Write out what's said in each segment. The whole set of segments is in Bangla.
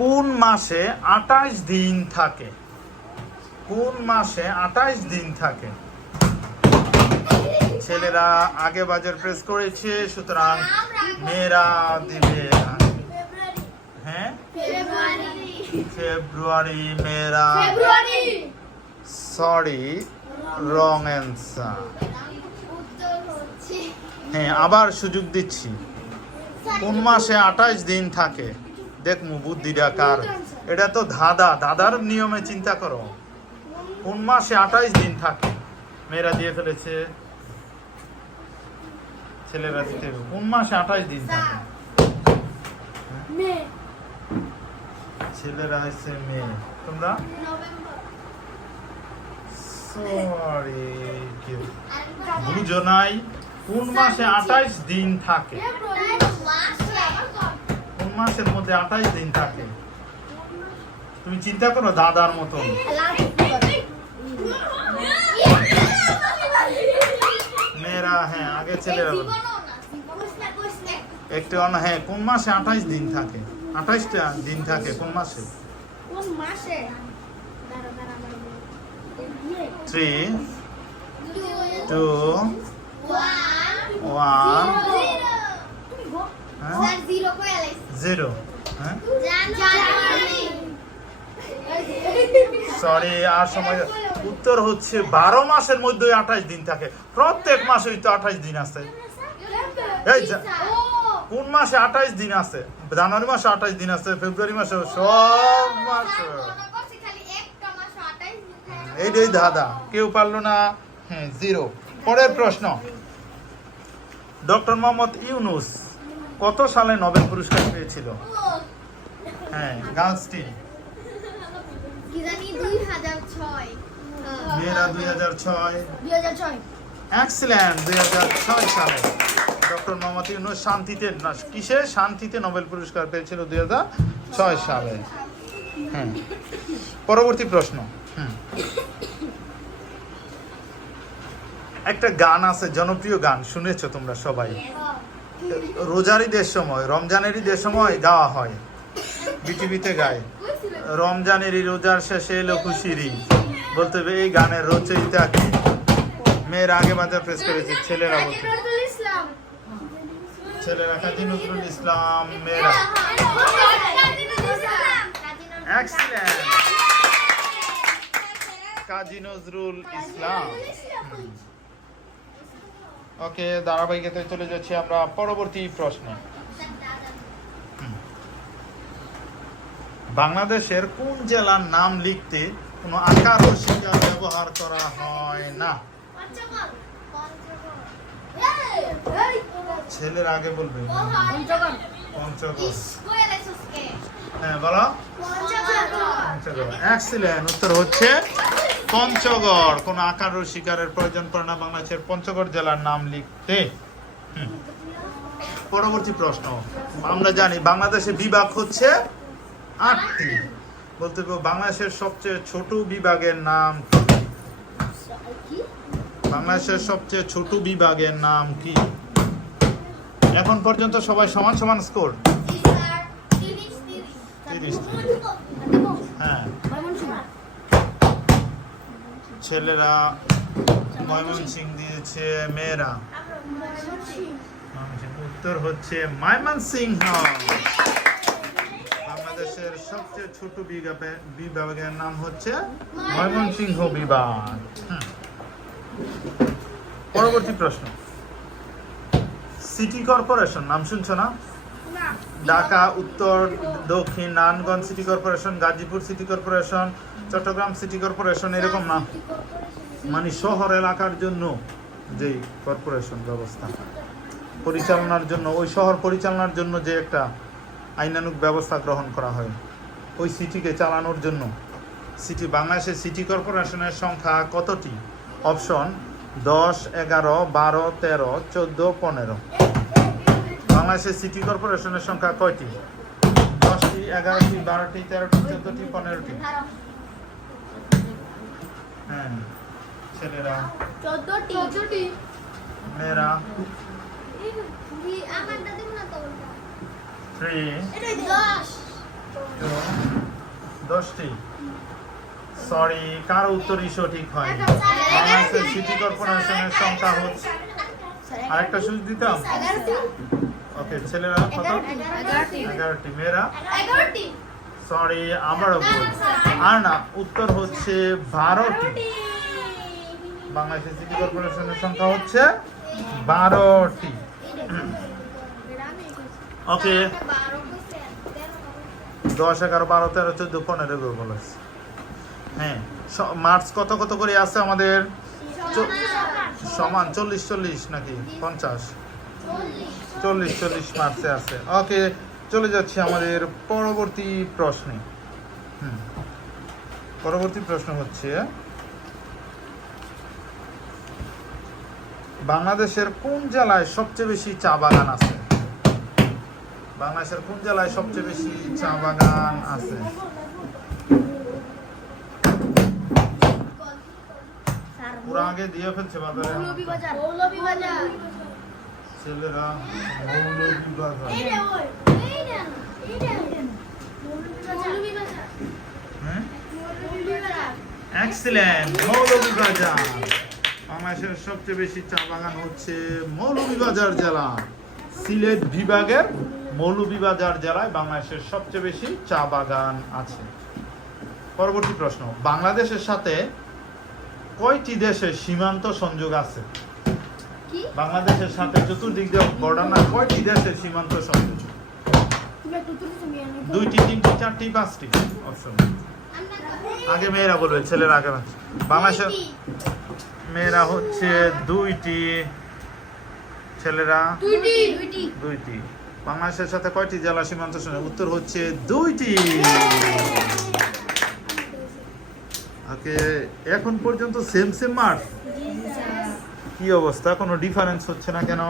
কোন মাসে 28 দিন থাকে? কোন মাসে 28 দিন থাকে? ছেলেরা আগে বাজার প্রেস করেছে, সুতরাং মেয়েরা দিবে হ্যাঁ ফেব্রুয়ারি। মেয়েরা সরি, রং অ্যান্সার। হ্যাঁ, আবার সুযোগ দিচ্ছি। কোন মাসে 28 দিন থাকে? দেখমু বুদ্ধিটা কার। এটা তো দাদার নিয়মে চিন্তা করো। কোন মাসে 28 দিন থাকে? মেয়েরা দিয়ে ফেলেছে, ছেলেরা দিতে হবে। কোন মাসে 28 দিন থাকে? ছেলেরা হচ্ছে মে, তোমরা সরি বুঝো নাই। কোন মাসে 28 দিন থাকে? কোন মাসের মধ্যে 28 দিন থাকে? তুমি চিন্তা করো দাদার মতন। মেয়েরা হ্যাঁ আগে ছেলেরা একটু হ্যাঁ কোন মাসে 28 দিন থাকে? 28টা দিন থাকে কোন মাসে? 3 2 1 0 হ্যাঁ সরি আর সময়। উত্তর হচ্ছে 12 মাসের মধ্যে 28 দিন থাকে। প্রত্যেক মাসেই তো 28 দিন আছে। এই কোন মাসে 28 দিন আছে? জানুয়ারি মাসে 28 দিন আছে, ফেব্রুয়ারি মাসে, সব মাসে। এইটাই দাদা, কেউ পারলো না। হ্যাঁ 0। পরের প্রশ্ন, ডক্টর মোহাম্মদ ইউনুস কত সালে নোবেল পুরস্কার পেয়েছিল? হ্যাঁ গার্লস টিম। মেয়েরা 2006। এক্সিলেন্ট, 2006 সালে ডক্টর মোহাম্মদ ইউনুস শান্তিতে নোবেল পুরস্কার পেয়েছিল 2006 সালে। হ্যাঁ পরবর্তী প্রশ্ন। একটা গান আছে, জনপ্রিয় গান, শুনেছো তোমরা সবাই। রোজার ঈদের সময়, রমজানের ঈদের সময় গাওয়া হয়, বিটিভিতে গায়। রমজানের রোজার শেষে এলো খুশির ঈদ। বলতে হবে এই গানের রচয়িতা কে? মেয়েরা আগে বাজার প্রেস করেছে, ছেলেরা বলতে ছেলেরা কাজী নজরুল ইসলাম। মেয়েরা এক্সিলেন্ট, কাজী নজরুল ইসলাম। ওকে, ধারাবাহিকতায় চলে যাচ্ছি আমরা পরবর্তী প্রশ্নে। বাংলাদেশের কোন জেলার নাম লিখতে কোনো আকার ও শিকার ব্যবহার করা হয় না? ছেলের আগে বলবে পঞ্চগড়। হ্যাঁ বলো পঞ্চগড়। এক্সিলেন্ট, উত্তর হচ্ছে পঞ্চগড়। কোন আকার ও শিকারের প্রয়োজন পড়ে না বাংলাদেশের পঞ্চগড় জেলার নাম লিখতে। পরবর্তী প্রশ্ন, আমরা জানি বাংলাদেশে বিভাগ হচ্ছে 8টি। বলতে হবে বাংলাদেশের সবচেয়ে ছোট বিভাগের নাম কি? বাংলাদেশের সবচেয়ে ছোট বিভাগের নাম কি? এখন পর্যন্ত সবাই সমান সমান স্কোর। 30। হ্যাঁ ছেলেরা ময়মনসিংহ দিয়েছে, মেয়েরা উত্তর হচ্ছে ময়মনসিংহ। বাংলাদেশের সবচেয়ে ছোট বিভাগের নাম হচ্ছে ময়মনসিংহ বিভাগ। পরবর্তী প্রশ্ন, সিটি কর্পোরেশন নাম শুনছো না? ঢাকা উত্তর, দক্ষিণ, Narayanganj city corporation, Gazipur city corporation, Chittagong city corporation, এরকম না, মানে শহর এলাকার জন্য যে কর্পোরেশন ব্যবস্থা পরিচালনার জন্য, ওই শহর পরিচালনার জন্য যে একটা আইনানুগ ব্যবস্থা গ্রহণ করা হয়, ওই সিটিকে চালানোর জন্য সিটি। বাংলাদেশের সিটি কর্পোরেশনের সংখ্যা কতটি? অপশন 10, 11, 12, 13, 14, 15। বাংলাদেশের সিটি কর্পোরেশনের সংখ্যা কয়টি? 10টি, 11টি, 12টি, 13টি, 14টি, 15টি। হ্যাঁ ছেলেরা 14টি। মেয়েরা 3 10টি। সরি, কার উত্তরই সঠিক হয়নি। বাংলাদেশের সিটি কর্পোরেশনের সংখ্যা হচ্ছে, আরেকটা সুযোগ দিতাম। ওকে, ছেলেরা কত? 11টি। মেয়েরা? 11টি। সরি, আবারও ভুল। আর না, উত্তর হচ্ছে 12টি। বাংলাদেশের সিটি কর্পোরেশনের সংখ্যা হচ্ছে 12টি। ওকে, 10, 11, 12, 13, 14, 15 করে বলেছে। হ্যাঁ, মার্কস কত কত করে আছে আমাদের? সমান 40 নাকি 50? 40 মার্কসে আছে। ওকে, চলে যাচ্ছি আমাদের পরবর্তী প্রশ্নে। পরবর্তী প্রশ্ন হচ্ছে, বাংলাদেশের কোন জেলায় সবচেয়ে বেশি চা বাগান আছে? বাংলাদেশের কোন জেলায় সবচেয়ে বেশি চা বাগান আছে? পুরো আগে দিয়ে ফেলছে বাজারে ছেলেরা। এক্সিলেন্ট, মৌলভীবাজার। বাংলাদেশের সবচেয়ে বেশি চা বাগান হচ্ছে মৌলভীবাজার জেলা। সিলেট বিভাগের মৌলভীবাজার জেলায় বাংলাদেশের সবচেয়ে বেশি চা বাগান আছে। পরবর্তী প্রশ্ন, বাংলাদেশের সাথে কয়টি দেশের সীমান্ত সংযোগ আছে? বাংলাদেশের সাথে চতুর্দিক দিয়ে বর্ডার না, কয়টি দেশের সীমান্ত সংযোগ? 2টি, 3টি, 4টি, 5টি? অপশন আগে মেয়েরা বলবে, ছেলেরা আগে। বাংলাদেশের মেয়েরা হচ্ছে 2টি, ছেলেরা 2টি। বাংলাদেশের সাথে কয়টি জেলা সীমান্ত সংযোগ? উত্তর হচ্ছে 2টি। ওকে, এখন পর্যন্ত সেম মার্ক। কি অবস্থা, কোনো ডিফারেন্স হচ্ছে না কেন?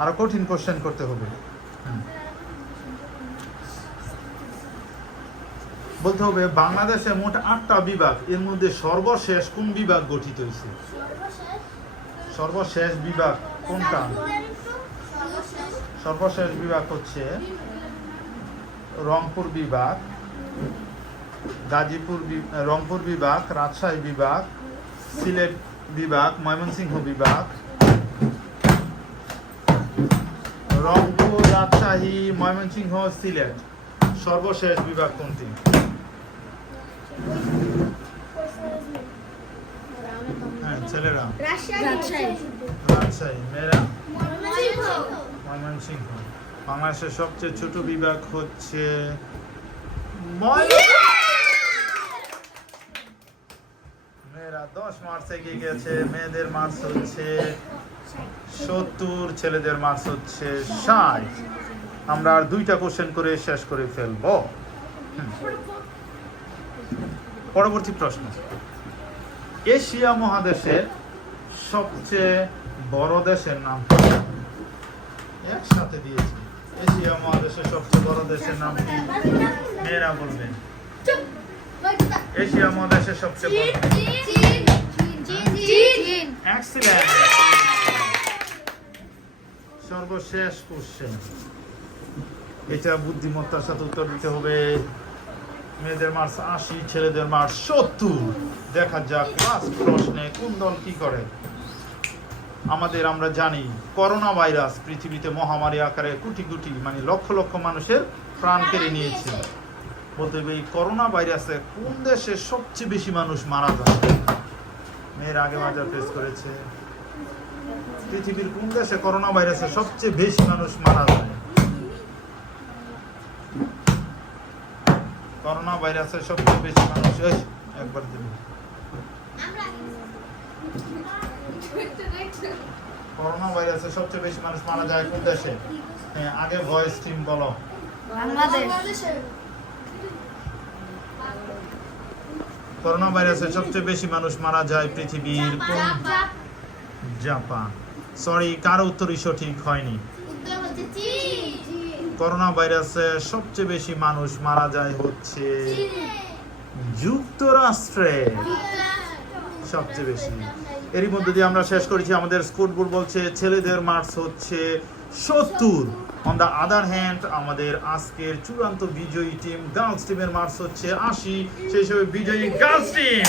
আরো কঠিন কোশ্চেন করতে হবে। বলতে হবে বাংলাদেশে মোট 8টা বিভাগ, এর মধ্যে সর্বশেষ কোন বিভাগ গঠিত হয়েছে? সর্বশেষ বিভাগ কোনটা? সর্বশেষ বিভাগ হচ্ছে রংপুর বিভাগ, রংপুর বিভাগ, রাজশাহী বিভাগ, সিলেট বিভাগ, ময়মনসিংহ বিভাগ। রংপুর, রাজশাহী, ময়মনসিংহ, সিলেট। সর্বশেষ বিভাগ কোনটি? হ্যাঁ, ছেলেরা রাজশাহী, মেয়েরা ময়মনসিংহ। বাংলাদেশের সবচেয়ে ছোট বিভাগ হচ্ছে মেয়েরা 10 মার্কস এগিয়ে গেছে। মেয়েদের মার্কস হচ্ছে 70, ছেলেদের মার্কস হচ্ছে 60। আমরা আর 2টা কোশ্চেন করে শেষ করে ফেলবো। পরবর্তী প্রশ্ন, এশিয়া মহাদেশের সবচেয়ে বড় দেশের নাম? একসাথে দিয়েছি। এশিয়া মহাদেশের সবচেয়ে বড় দেশের নাম কি? মেয়েরা বলবেন। এশিয়া মহাদেশের সবচেয়ে বড়। এক্সিলেন্ট। সর্বশেষ কোশ্চেন, এটা বুদ্ধিমত্তার সাথে উত্তর দিতে হবে। মেয়েদের মার্কস 80, ছেলেদের মার্কস 70। দেখা যাক লাস্ট প্রশ্নে কোন দল কি করে। আমরা জানি করোনা ভাইরাস পৃথিবীতে মহামারী আকারে কোটি কোটি, মানে লক্ষ লক্ষ মানুষের প্রাণ কেড়ে নিয়েছে। বলতে হবে এই করোনা ভাইরাসে কোন দেশে সবচেয়ে বেশি মানুষ মারা যায়? মেয়ের আগে বাজার ফেস করেছে। পৃথিবীর কোন দেশে করোনা ভাইরাসে সবচেয়ে বেশি মানুষ মারা যায়? করোনা ভাইরাসে সবচেয়ে বেশি মানুষ, একবার দিন। করোনা ভাইরাসে সবচেয়ে বেশি মানুষ মারা যায় কোন দেশে? হ্যাঁ, আগে ভয়েস টিম বলো। করোনা ভাইরাসে সবচেয়ে বেশি মানুষ মারা যায় পৃথিবীর কোন? জাপান। সরি, কার উত্তরই সঠিক হয়নি। করোনা ভাইরাসে সবচেয়ে বেশি মানুষ মারা যায় হচ্ছে যুক্তরাষ্ট্রে সবচেয়ে বেশি। এরই মধ্যে দিয়ে আমরা শেষ করেছি। আমাদের স্কোর বোর্ড বলছে ছেলেদের মার্কস হচ্ছে 70। অন দ্য আদার হ্যান্ড আমাদের আজকের চূড়ান্ত বিজয়ী টিম গার্লস টিমের মার্কস হচ্ছে 80, সেই হিসেবে বিজয়ী গার্লস টিম।